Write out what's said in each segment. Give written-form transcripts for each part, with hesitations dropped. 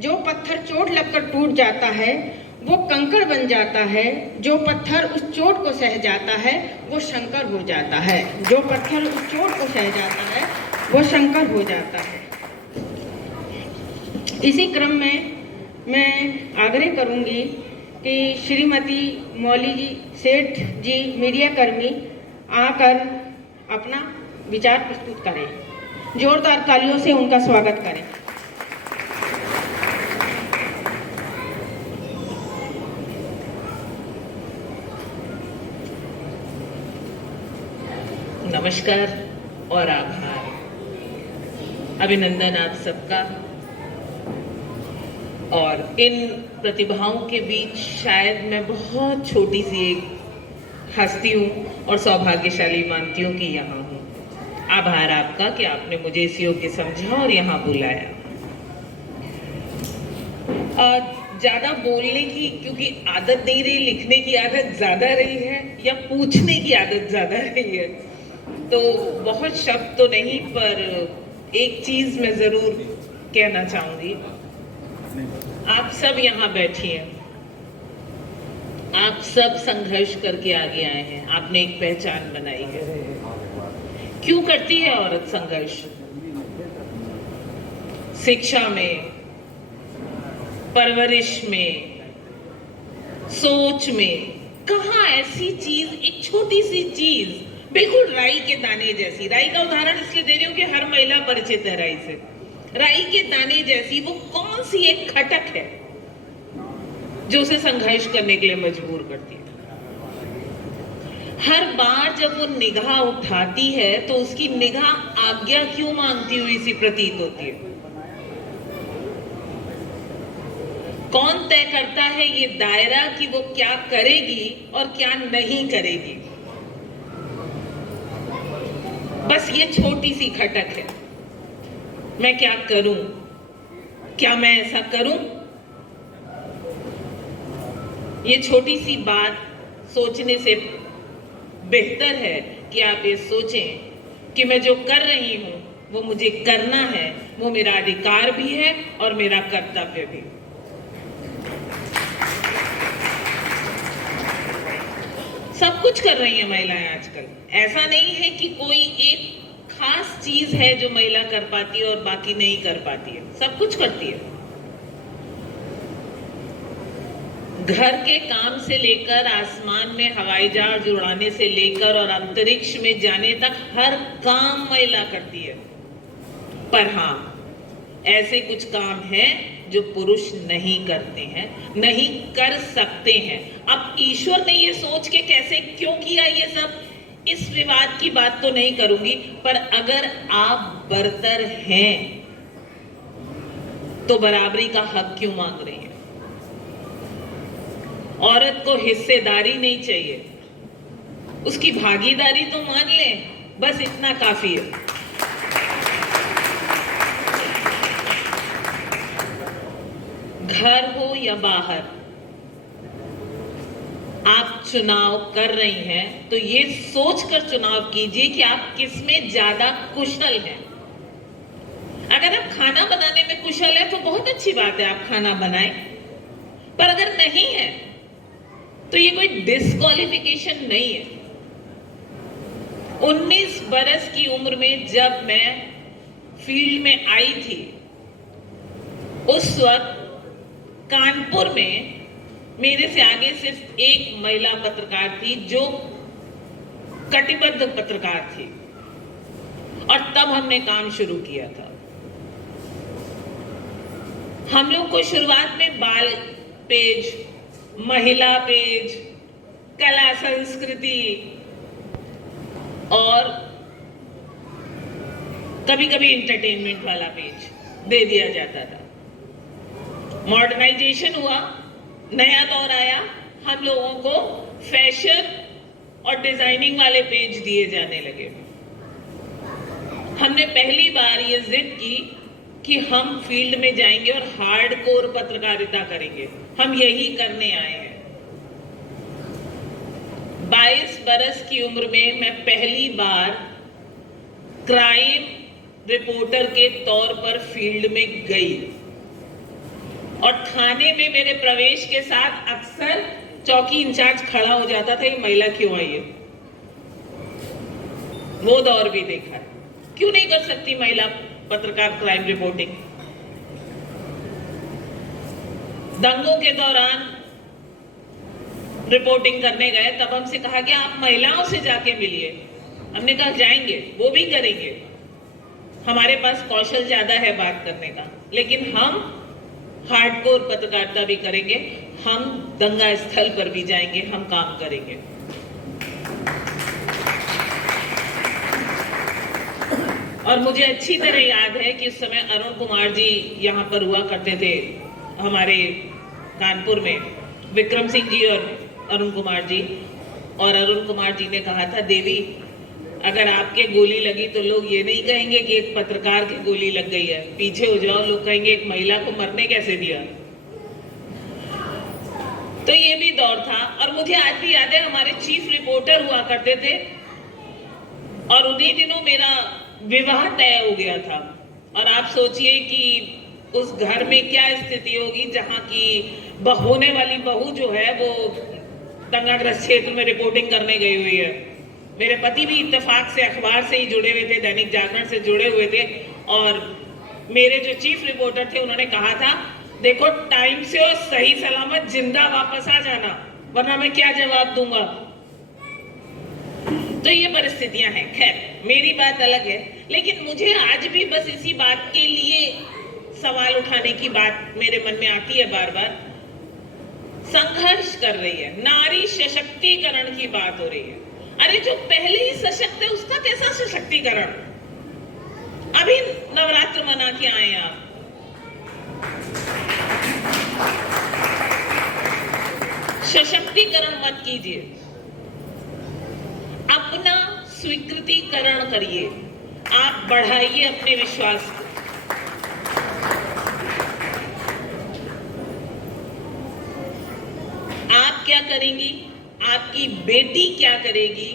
जो पत्थर चोट लगकर टूट जाता है वो कंकड़ बन जाता है, जो पत्थर उस चोट को सह जाता है वो शंकर हो जाता है, जो पत्थर उस चोट को सह जाता है वो शंकर हो जाता है। इसी क्रम में मैं आग्रह करूंगी कि श्रीमती मौली जी सेठ जी मीडिया कर्मी आकर अपना विचार प्रस्तुत करें। जोरदार तालियों से उनका स्वागत करें। नमस्कार और आभार, अभिनंदन आप सबका। और इन प्रतिभाओं के बीच शायद मैं बहुत छोटी सी एक हस्ती हूँ और सौभाग्यशाली मानती हूँ कि यहाँ हूँ। आभार आपका कि आपने मुझे इस योग्य समझा और यहाँ बुलाया। ज़्यादा बोलने की क्योंकि आदत नहीं रही, लिखने की आदत ज़्यादा रही है या पूछने की आदत ज़्यादा रही है, तो बहुत शब्द तो नहीं, पर एक चीज़ मैं ज़रूर कहना चाहूँगी। आप सब यहाँ बैठी हैं, आप सब संघर्ष करके आगे आए हैं, आपने एक पहचान बनाई है। क्यों करती है औरत संघर्ष? शिक्षा में, परवरिश में, सोच में, कहाँ ऐसी चीज, एक छोटी सी चीज, बिल्कुल राई के दाने जैसी। राई का उदाहरण इसलिए दे रही हूँ कि हर महिला परिचित है राई से। राई के दाने जैसी वो कौन सी एक खटक है जो उसे संघर्ष करने के लिए मजबूर करती है। हर बार जब वो निगाह उठाती है तो उसकी निगाह आज्ञा क्यों मांगती हुई सी प्रतीत होती है। कौन तय करता है ये दायरा कि वो क्या करेगी और क्या नहीं करेगी? बस ये छोटी सी खटक है, मैं क्या करूं, क्या मैं ऐसा करूं? ये छोटी सी बात सोचने से बेहतर है कि आप ये सोचें कि मैं जो कर रही हूं वो मुझे करना है, वो मेरा अधिकार भी है और मेरा कर्तव्य भी। सब कुछ कर रही हैं महिलाएं आजकल। ऐसा नहीं है कि कोई एक खास चीज है जो महिला कर पाती है और बाकी नहीं कर पाती है, सब कुछ करती है। घर के काम से लेकर आसमान में हवाई जहाज उड़ाने से लेकर और अंतरिक्ष में जाने तक हर काम महिला करती है। पर हाँ, ऐसे कुछ काम हैं जो पुरुष नहीं करते हैं, नहीं कर सकते हैं। अब ईश्वर ने ये सोच के कैसे क्यों किया ये सब, इस विवाद की बात तो नहीं करूंगी, पर अगर आप बरतर हैं तो बराबरी का हक क्यों मांग रही हैं? औरत को हिस्सेदारी नहीं चाहिए, उसकी भागीदारी तो मान लें, बस इतना काफी है। घर हो या बाहर, आप चुनाव कर रही हैं तो ये सोचकर चुनाव कीजिए कि आप किसमें ज्यादा कुशल हैं। अगर आप खाना बनाने में कुशल है तो बहुत अच्छी बात है, आप खाना बनाएं। पर अगर नहीं है तो ये कोई डिस्क्वालिफिकेशन नहीं है। 19 बरस की उम्र में जब मैं फील्ड में आई थी, उस वक्त कानपुर में मेरे से आगे सिर्फ एक महिला पत्रकार थी जो कटिबद्ध पत्रकार थी, और तब हमने काम शुरू किया था। हम लोग को शुरुआत में बाल पेज, महिला पेज, कला संस्कृति और कभी कभी एंटरटेनमेंट वाला पेज दे दिया जाता था। मॉडर्नाइजेशन हुआ, नया दौर आया, हम लोगों को फैशन और डिजाइनिंग वाले पेज दिए जाने लगे। हमने पहली बार ये जिद की कि हम फील्ड में जाएंगे और हार्डकोर पत्रकारिता करेंगे, हम यही करने आए हैं। 22 बरस की उम्र में मैं पहली बार क्राइम रिपोर्टर के तौर पर फील्ड में गई। और थाने में मेरे प्रवेश के साथ अक्सर चौकी इंचार्ज खड़ा हो जाता था, ये महिला क्यों आई है। वो दौर भी देखा है। क्यों नहीं कर सकती महिला पत्रकार क्राइम रिपोर्टिंग। दंगों के दौरान रिपोर्टिंग करने गए, तब हमसे कहा कि आप महिलाओं से जाके मिलिए। हमने कहा जाएंगे, वो भी करेंगे, हमारे पास कौशल ज्यादा है बात करने का, लेकिन हम हार्डकोर पत्रकारिता भी करेंगे, हम दंगा स्थल पर भी जाएंगे, हम काम करेंगे। और मुझे अच्छी तरह याद है कि उस समय अरुण कुमार जी यहाँ पर हुआ करते थे हमारे कानपुर में, विक्रम सिंह जी और अरुण कुमार जी। और अरुण कुमार जी ने कहा था, देवी अगर आपके गोली लगी तो लोग ये नहीं कहेंगे कि एक पत्रकार की गोली लग गई है, पीछे हो जाओ, लोग कहेंगे एक महिला को मरने कैसे दिया। तो ये भी दौर था। और मुझे आज भी याद है, हमारे चीफ रिपोर्टर हुआ करते थे और उन्हीं दिनों मेरा विवाह तय हो गया था। और आप सोचिए कि उस घर में क्या स्थिति होगी जहां की होने वाली बहू जो है वो दंगाग्रस्त क्षेत्र में रिपोर्टिंग करने गई हुई है। मेरे पति भी इत्तेफाक से अखबार से ही जुड़े हुए थे, दैनिक जागरण से जुड़े हुए थे। और मेरे जो चीफ रिपोर्टर थे उन्होंने कहा था, देखो टाइम से और सही सलामत जिंदा वापस आ जाना, वरना मैं क्या जवाब दूंगा। तो ये परिस्थितियां हैं। खैर, मेरी बात अलग है, लेकिन मुझे आज भी बस इसी बात के लिए सवाल उठाने की बात मेरे मन में आती है बार बार। संघर्ष कर रही है, नारी सशक्तिकरण की बात हो रही है। अरे जो पहले ही सशक्त है उसका कैसा सशक्तिकरण। अभी नवरात्र मना के आए आप, सशक्तिकरण मत कीजिए, अपना स्वीकृतिकरण करिए, आप बढ़ाइए अपने विश्वास को। आप क्या करेंगी, आपकी बेटी क्या करेगी,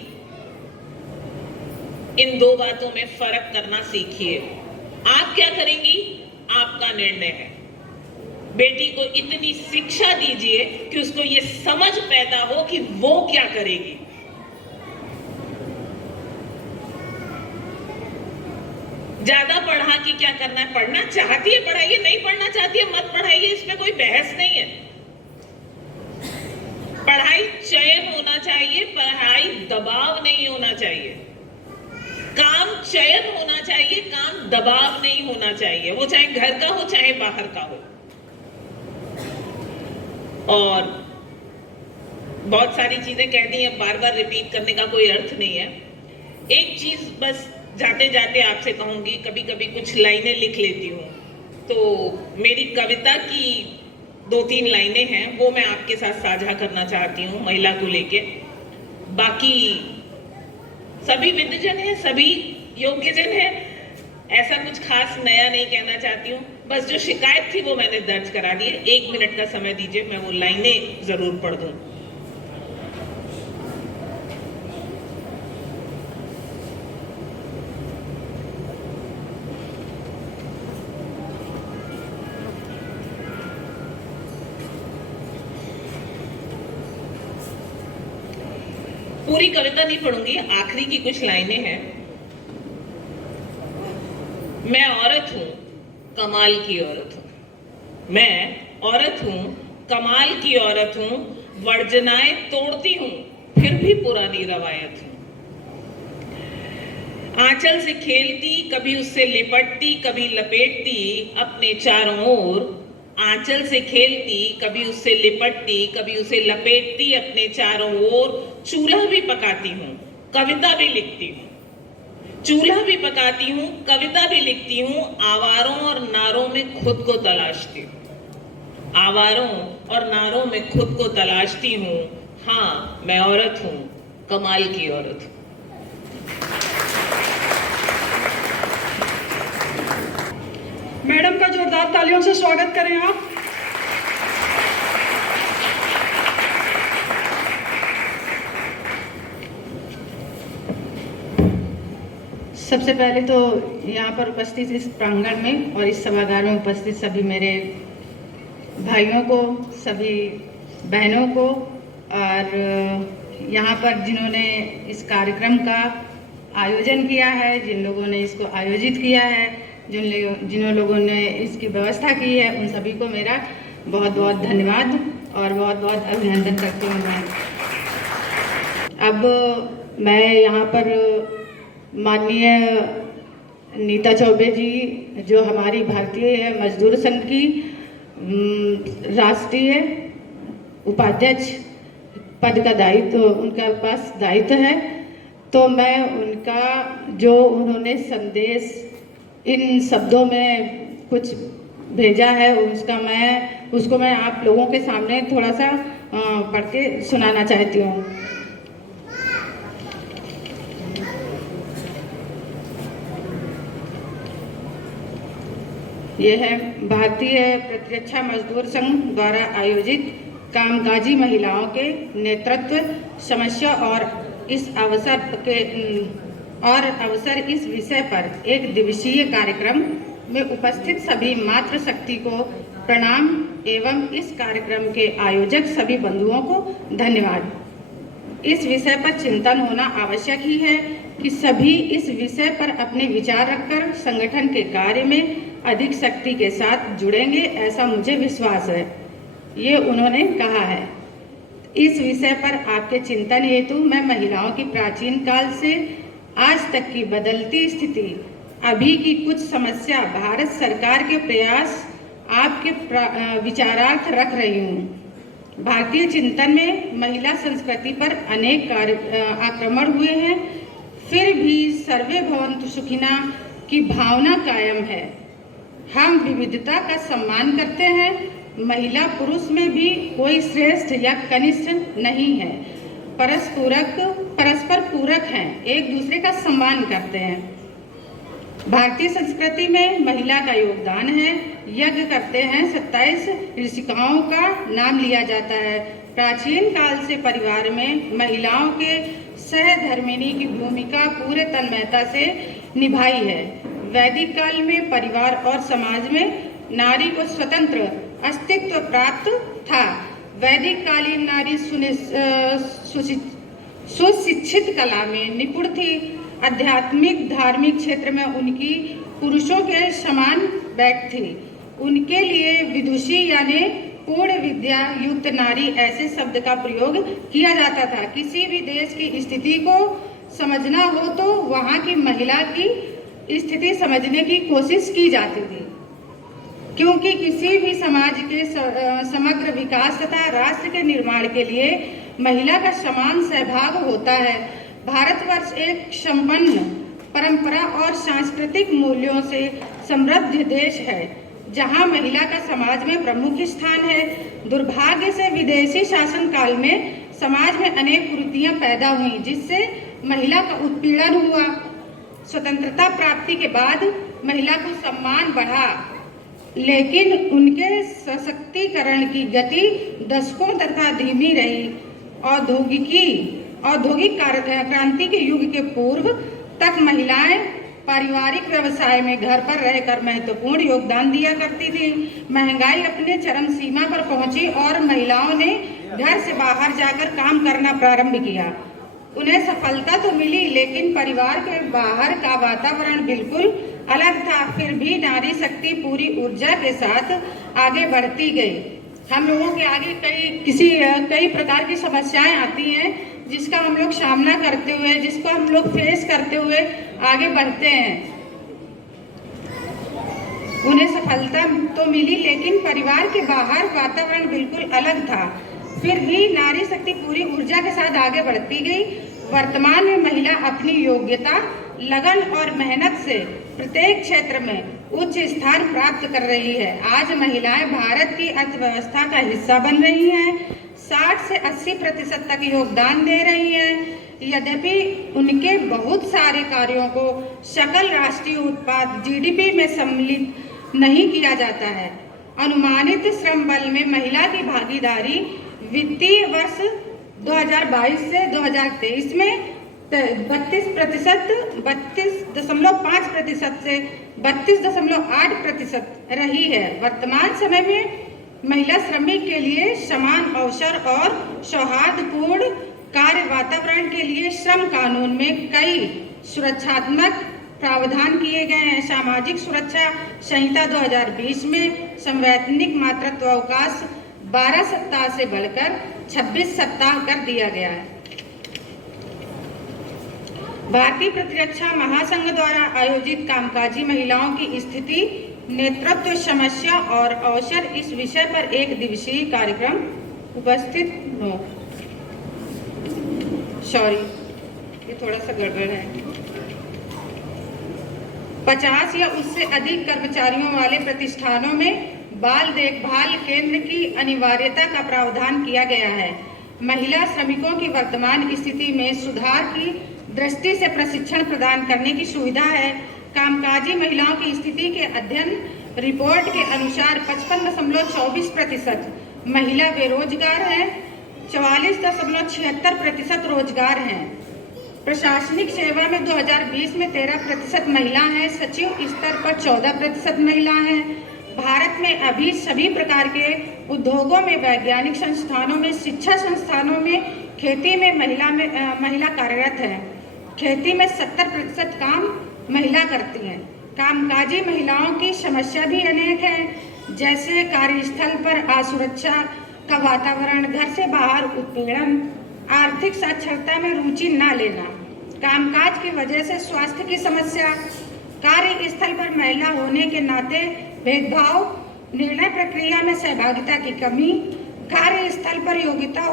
इन दो बातों में फर्क करना सीखिए। आप क्या करेंगी आपका निर्णय है। बेटी को इतनी शिक्षा दीजिए कि उसको ये समझ पैदा हो कि वो क्या करेगी। ज्यादा पढ़ा के क्या करना है, पढ़ना चाहती है पढ़ाइए, नहीं पढ़ना चाहती है मत पढ़ाइए, इसमें कोई बहस नहीं है। पढ़ाई चयन होना चाहिए, पढ़ाई दबाव नहीं होना चाहिए। काम चयन होना चाहिए, काम दबाव नहीं होना चाहिए, वो चाहे घर का हो चाहे बाहर का हो। और बहुत सारी चीजें कह दी है, बार बार रिपीट करने का कोई अर्थ नहीं है। एक चीज बस जाते जाते आपसे कहूंगी, कभी कभी कुछ लाइनें लिख लेती हूँ, तो मेरी कविता की 2-3 लाइनें हैं, वो मैं आपके साथ साझा करना चाहती हूँ महिला को लेके। बाकी सभी विद्वजन हैं, सभी योग्यजन हैं, ऐसा कुछ खास नया नहीं कहना चाहती हूँ। बस जो शिकायत थी वो मैंने दर्ज करा दी है। 1 मिनट का समय दीजिए, मैं वो लाइनें जरूर पढ़ दूं। पूरी कविता नहीं पढ़ूंगी, आखिरी की कुछ लाइनें हैं। मैं औरत हूं, कमाल की औरत हूं। मैं औरत हूं, कमाल की औरत हूं, वर्जनाएं तोड़ती हूं, फिर भी पुरानी रवायत हूं। आंचल से खेलती, कभी उससे लिपटती, कभी लपेटती अपने चारों ओर। आंचल से खेलती, कभी उससे लिपटती, कभी उसे लपेटती अपने चारों ओर। चूल्हा भी पकाती हूँ, कविता भी लिखती हूँ। चूल्हा भी पकाती हूँ, कविता भी लिखती हूँ, आवारों और नारों में खुद को तलाशती हूँ। आवारों और नारों में खुद को तलाशती हूँ। हाँ, मैं औरत हूँ, कमाल की औरत हूँ। मैडम का जोरदार तालियों से स्वागत करें आप। सबसे पहले तो यहाँ पर उपस्थित इस प्रांगण में और इस सभागार में उपस्थित सभी मेरे भाइयों को, सभी बहनों को और यहाँ पर जिन्होंने इस कार्यक्रम का आयोजन किया है, जिन लोगों ने इसको आयोजित किया है, जिन लोगों ने इसकी व्यवस्था की है, उन सभी को मेरा बहुत बहुत धन्यवाद और बहुत बहुत अभिनंदन करती हूँ मैं। अब मैं यहाँ पर माननीय नीता चौबे जी, जो हमारी भारतीय मजदूर संघ की राष्ट्रीय उपाध्यक्ष पद का दायित्व उनके पास दायित्व है, तो मैं उनका जो उन्होंने संदेश इन शब्दों में कुछ भेजा है उसको मैं आप लोगों के सामने थोड़ा सा पढ़ के सुनाना चाहती हूँ। यह है भारतीय प्रतिरक्षा मजदूर संघ द्वारा आयोजित कामकाजी महिलाओं के नेतृत्व समस्या और अवसर इस विषय पर एक दिवसीय कार्यक्रम में उपस्थित सभी मातृशक्ति को प्रणाम एवं इस कार्यक्रम के आयोजक सभी बंधुओं को धन्यवाद। इस विषय पर चिंतन होना आवश्यक ही है कि सभी इस विषय पर अपने विचार रखकर संगठन के कार्य में अधिक शक्ति के साथ जुड़ेंगे, ऐसा मुझे विश्वास है, ये उन्होंने कहा है। इस विषय पर आपके चिंतन हेतु मैं महिलाओं की प्राचीन काल से आज तक की बदलती स्थिति, अभी की कुछ समस्या, भारत सरकार के प्रयास आपके विचारार्थ रख रही हूँ। भारतीय चिंतन में महिला संस्कृति पर अनेक आक्रमण हुए हैं, फिर भी सर्वे भवन्तु सुखिना की भावना कायम है। हम विविधता का सम्मान करते हैं। महिला पुरुष में भी कोई श्रेष्ठ या कनिष्ठ नहीं है, परस्पर पूरक हैं, एक दूसरे का सम्मान करते हैं। भारतीय संस्कृति में महिला का योगदान है। यज्ञ करते हैं, 27 ऋषिकाओं का नाम लिया जाता है। प्राचीन काल से परिवार में महिलाओं के सहधर्मिणी की भूमिका पूरे तन्मयता से निभाई है। वैदिक काल में परिवार और समाज में नारी को स्वतंत्र अस्तित्व प्राप्त था। वैदिक कालीन नारी सुशिक्षित कला में निपुण थी। आध्यात्मिक धार्मिक क्षेत्र में उनकी पुरुषों के समान बैठ थी। उनके लिए विदुषी यानी पूर्ण विद्या युक्त नारी ऐसे शब्द का प्रयोग किया जाता था। किसी भी देश की स्थिति को समझना हो तो वहाँ की महिला की स्थिति समझने की कोशिश की जाती थी, क्योंकि किसी भी समाज के समग्र विकास तथा राष्ट्र के निर्माण के लिए महिला का समान सहभाग होता है। भारतवर्ष एक संपन्न परंपरा और सांस्कृतिक मूल्यों से समृद्ध देश है, जहां महिला का समाज में प्रमुख स्थान है। दुर्भाग्य से विदेशी शासन काल में समाज में अनेक कुरीतियां पैदा हुई, जिससे महिला का उत्पीड़न हुआ। स्वतंत्रता प्राप्ति के बाद महिला को सम्मान बढ़ा, लेकिन उनके सशक्तिकरण की गति दशकों तथा धीमी रही। औद्योगिक क्रांति के युग के पूर्व तक महिलाएं पारिवारिक व्यवसाय में घर पर रहकर महत्वपूर्ण योगदान दिया करती थी। महंगाई अपने चरम सीमा पर पहुंची और महिलाओं ने घर से बाहर जाकर काम करना प्रारंभ किया। उन्हें सफलता तो मिली, लेकिन परिवार के बाहर का वातावरण बिल्कुल अलग था। फिर भी नारी शक्ति पूरी ऊर्जा के साथ आगे बढ़ती गई। हम लोगों के आगे कई प्रकार की समस्याएं आती हैं, जिसका हम लोग सामना करते हुए, जिसको हम लोग फेस करते हुए आगे बढ़ते हैं। उन्हें सफलता तो मिली, लेकिन परिवार के बाहर वातावरण बिल्कुल अलग था। फिर भी नारी शक्ति पूरी ऊर्जा के साथ आगे बढ़ती गई। वर्तमान में महिला अपनी योग्यता, लगन और मेहनत से प्रत्येक क्षेत्र में उच्च स्थान प्राप्त कर रही है। आज महिलाएं भारत की अर्थव्यवस्था का हिस्सा बन रही हैं, 60 से 80% तक योगदान दे रही हैं। यद्यपि उनके बहुत सारे कार्यों को सकल राष्ट्रीय उत्पाद GDP में सम्मिलित नहीं किया जाता है। अनुमानित श्रम बल में महिला की भागीदारी वित्तीय वर्ष 2022 से 2023 में 32.5% से 32.8% रही है। वर्तमान समय में महिला श्रमिक के लिए समान अवसर और सौहार्दपूर्ण कार्य वातावरण के लिए श्रम कानून में कई सुरक्षात्मक प्रावधान किए गए हैं। सामाजिक सुरक्षा संहिता 2020 में संवैधानिक मातृत्व अवकाश 12 सप्ताह से बढ़कर 26 सप्ताह कर दिया गया है। भारतीय प्रतिरक्षा महासंघ द्वारा आयोजित कामकाजी महिलाओं की स्थिति, नेतृत्व, समस्या और अवसर इस विषय पर एक दिवसीय कार्यक्रम उपस्थित हो। सॉरी, ये थोड़ा सा गड़बड़ है। 50 या उससे अधिक कर्मचारियों वाले प्रतिष्ठानों में बाल देखभाल केंद्र की अनिवार्यता का प्रावधान किया गया है। महिला श्रमिकों की वर्तमान स्थिति में सुधार की दृष्टि से प्रशिक्षण प्रदान करने की सुविधा है। कामकाजी महिलाओं की स्थिति के अध्ययन रिपोर्ट के अनुसार 55.24% महिला बेरोजगार हैं, 44.76% रोजगार हैं। प्रशासनिक सेवा में 2020 में 13% महिला हैं, सचिव स्तर पर 14% महिला हैं। भारत में अभी सभी प्रकार के उद्योगों में, वैज्ञानिक संस्थानों में, शिक्षा संस्थानों में, खेती में महिला कार्यरत है। खेती में 70% काम महिला करती हैं। कामकाजी महिलाओं की समस्या भी अनेक है, जैसे कार्यस्थल पर असुरक्षा का वातावरण, घर से बाहर उत्पीड़न, आर्थिक साक्षरता में रुचि न लेना, कामकाज की वजह से स्वास्थ्य की समस्या, कार्यस्थल पर महिला होने के नाते भेदभाव, निर्णय प्रक्रिया में सहभागिता की कमी, कार्यस्थल पर योग्यता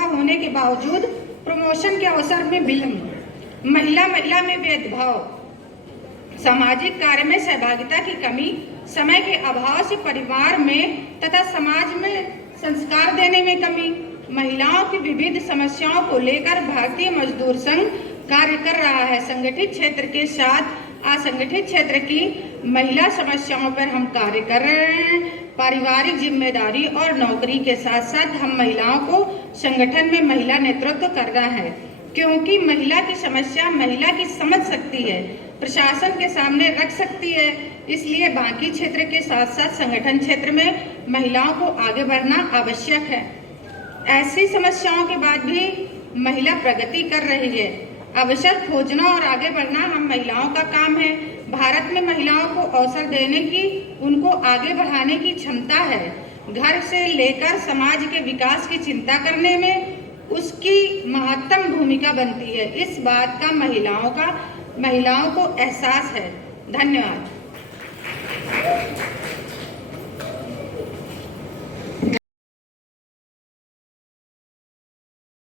होने के बावजूद प्रमोशन के अवसर में विलंब, महिला में भेदभाव, सामाजिक कार्य में सहभागिता की कमी, समय के अभाव से परिवार में तथा समाज में संस्कार देने में कमी। महिलाओं की विविध समस्याओं को लेकर भारतीय मजदूर संघ कार्य कर रहा है। संगठित क्षेत्र के साथ असंगठित क्षेत्र की महिला समस्याओं पर हम कार्य कर रहे हैं। पारिवारिक जिम्मेदारी और नौकरी के साथ साथ हम महिलाओं को संगठन में महिला नेतृत्व करना है, क्योंकि महिला की समस्या महिला की समझ सकती है, प्रशासन के सामने रख सकती है। इसलिए बाकी क्षेत्र के साथ साथ संगठन क्षेत्र में महिलाओं को आगे बढ़ना आवश्यक है। ऐसी समस्याओं के बाद भी महिला प्रगति कर रही है। अवसर खोजना और आगे बढ़ना हम महिलाओं का काम है। भारत में महिलाओं को अवसर देने की, उनको आगे बढ़ाने की क्षमता है। घर से लेकर समाज के विकास की चिंता करने में उसकी महत्तम भूमिका बनती है। इस बात का महिलाओं को एहसास है। धन्यवाद।